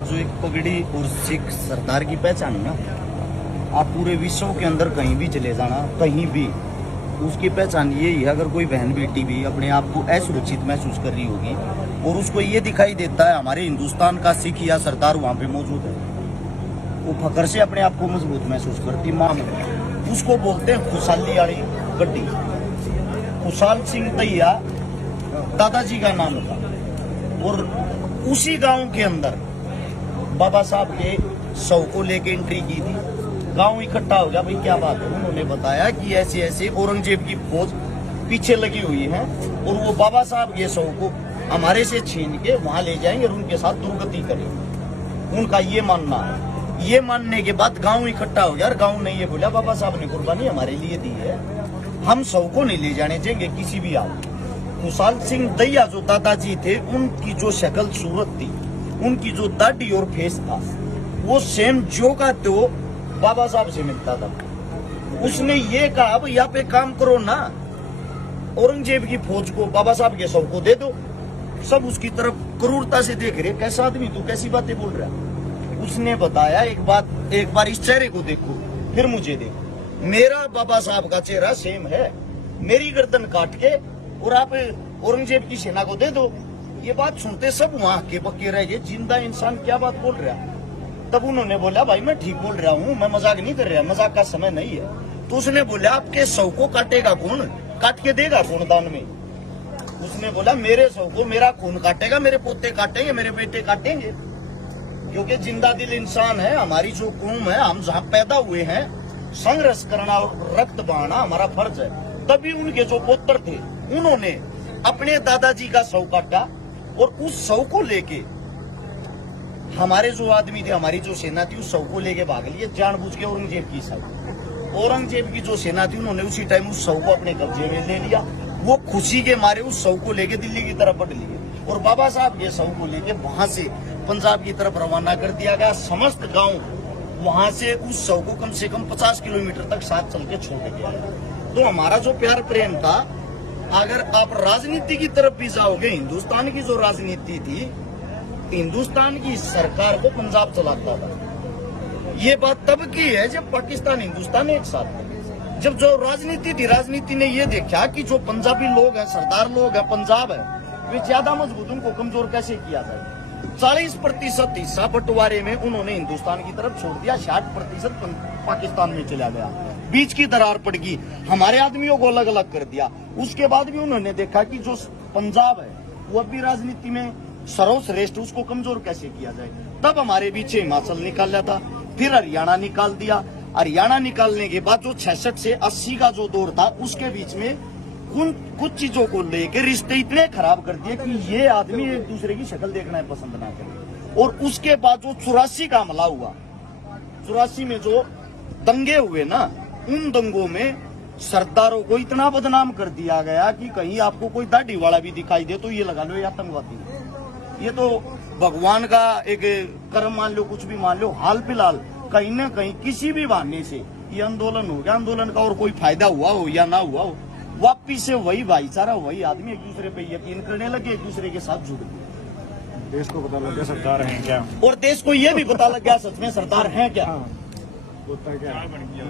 जो एक पगड़ी और सिख सरदार की पहचान है ना, आप पूरे विश्व के अंदर कहीं भी चले जाना, कहीं भी उसकी पहचान यही है। अगर कोई बहन बेटी भी अपने आप को असुरक्षित महसूस कर रही होगी और उसको ये दिखाई देता है हमारे हिंदुस्तान का सिख या सरदार वहाँ पे मौजूद है, वो फकर से अपने आप को मजबूत महसूस करती माँ में। उसको बोलते हैं खुशहाली वाली गड्डी। खुशहाल सिंह दैया दादाजी का नाम था और उसी गांव के अंदर बाबा साहब के शव को लेके एंट्री की थी। गांव इकट्ठा हो गया, भाई क्या बात है। उन्होंने बताया कि ऐसे ऐसे औरंगजेब की फौज पीछे लगी हुई है और वो बाबा साहब के शव को हमारे से छीन के वहां ले जाएंगे और उनके साथ दुर्गति करेंगे। उनका ये मानना है। ये मानने के बाद गांव इकट्ठा हो गया और गांव ने ये बोला बाबा साहब ने कुर्बानी हमारे लिए दी है, हम शव को नहीं ले जाने देंगे किसी भी हाल। खुशहाल सिंह दैया जो दादाजी थे, उनकी जो शक्ल सूरत थी, उनकी जो दाढ़ी और फेस था, वो सेम जो का तो बाबा साहब से मिलता था। उसने ये कहा भाई यहाँ पे काम करो ना, औरंगजेब की फौज को बाबा साहब के शव को दे दो। सब उसकी तरफ क्रूरता से देख रहे, कैसा आदमी तू, कैसी बातें बोल रहा है। उसने बताया एक बार इस चेहरे को देखो फिर मुझे देखो, मेरा बाबा साहब का चेहरा सेम है, मेरी गर्दन काट के और आप औरंगजेब की सेना को दे दो। ये बात सुनते सब वहां के पक्के रह गए, जिंदा इंसान क्या बात बोल रहा है। तब उन्होंने बोला भाई मैं ठीक बोल रहा हूँ, मैं मजाक नहीं कर रहा, मजाक का समय नहीं है। तो उसने बोला आपके शव को काटेगा कौन, काट के देगा कौन दान में। उसने बोला मेरे शव को मेरा खून काटेगा, मेरे पोते काटेंगे, मेरे बेटे काटेंगे, क्योंकि जिंदा दिल इंसान है। हमारी जो कौम है, हम जहाँ पैदा हुए हैं, संघर्ष करना और रक्त बहाना हमारा फर्ज है। तभी उनके जो पुत्र थे उन्होंने अपने दादाजी का शव काटा और उस शव को लेके हमारे जो आदमी थे, हमारी जो सेना थी, उस शव को लेके भाग लिए जानबूझ के औरंगजेब की साइड। औरंगजेब की जो सेना थी उन्होंने उसी टाइम उस शव को अपने कब्जे में ले लिया। वो खुशी के मारे उस शव को लेके दिल्ली की तरफ बढ़ लिए और बाबा साहब के शव को लेके वहां से पंजाब की तरफ रवाना कर दिया गया। समस्त गांव वहां से उस शव को कम से कम 50 किलोमीटर तक साथ चल के छोड़ गया। तो हमारा जो प्यार प्रेम था, अगर आप राजनीति की तरफ भी जाओगे, हिंदुस्तान की जो राजनीति थी, हिंदुस्तान की सरकार को पंजाब चलाता था। ये बात तब की है जब पाकिस्तान हिंदुस्तान एक साथ थे। जब जो राजनीति थी, राजनीति ने ये देखा कि जो पंजाबी लोग हैं, सरदार लोग हैं, पंजाब है, वे ज्यादा मजबूत, उनको कमजोर कैसे किया जाए। 40% हिस्सा बंटवारे में उन्होंने हिंदुस्तान की तरफ छोड़ दिया, 60% पाकिस्तान में चला गया। बीच की दरार पड़ गई, हमारे आदमियों को अलग अलग कर दिया। उसके बाद भी उन्होंने देखा कि जो पंजाब है वो अभी राजनीति में सर्वश्रेष्ठ, उसको कमजोर कैसे किया जाए। तब हमारे बीच हिमाचल निकाला था, फिर हरियाणा निकाल दिया। हरियाणा निकालने के बाद जो 66 से 80 का जो दौर था, उसके बीच में कुछ चीजों को लेकर रिश्ते इतने खराब कर दिए कि ये आदमी एक दूसरे की शक्ल देखना पसंद ना करे। और उसके बाद जो 84 का हमला हुआ, 84 में जो दंगे हुए ना, उन दंगों में सरदारों को इतना बदनाम कर दिया गया कि कहीं आपको कोई दाढ़ी वाला भी दिखाई दे तो ये लगा लो ये आतंकवादी। ये तो भगवान का एक कर्म मान लो, कुछ भी मान लो। हाल फिलहाल कहीं न कहीं किसी भी बहाने से ये आंदोलन हो गया, आंदोलन का और कोई फायदा हुआ हो या ना हुआ हो, वापिस से वही भाईचारा, वही आदमी एक दूसरे पे यकीन करने लगे, एक दूसरे के साथ जुड़ गए। देश को पता लग गया सरदार है क्या, और देश को ये भी पता लग गया सच में सरदार है क्या। होता क्या बन गया।